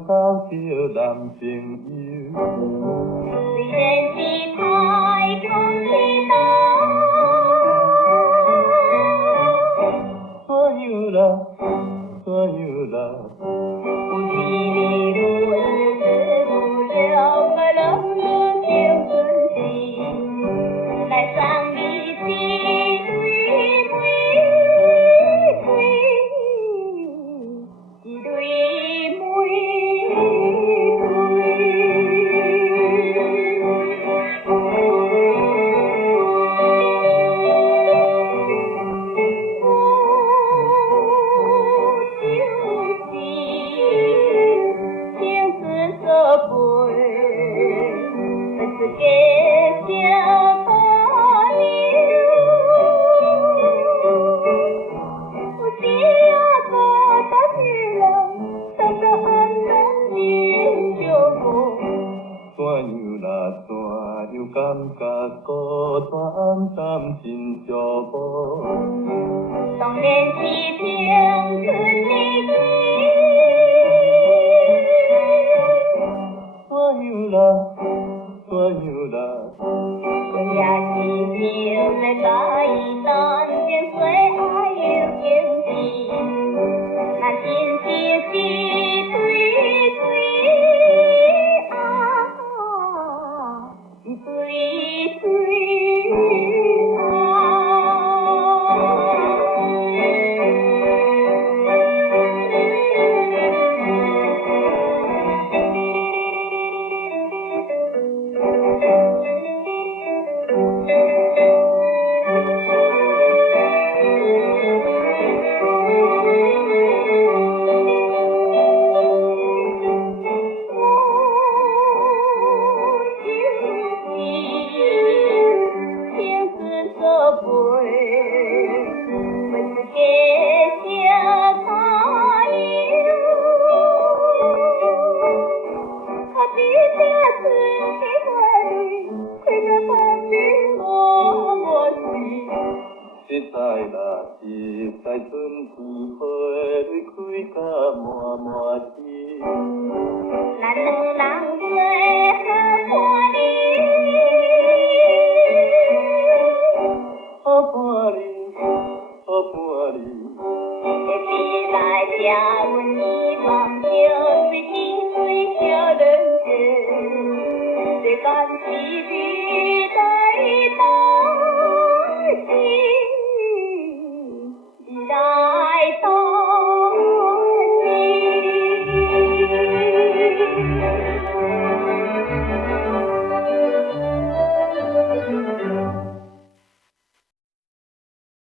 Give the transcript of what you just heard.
交着男朋友。虽然是太空时代，怎样啦，怎样啦？有一日阮就是了解男女青春时，来送你一对玫瑰，一对玫瑰。感觉孤单暗淡心寂寞，当然是青春年纪。怎样啦，怎样啦？阮也是想要和伊谈情说爱游景緻，那亲像一对水鸭。一对水鸭。实在啦，实在春天花蕊开到满满是，咱两人做好伴侣。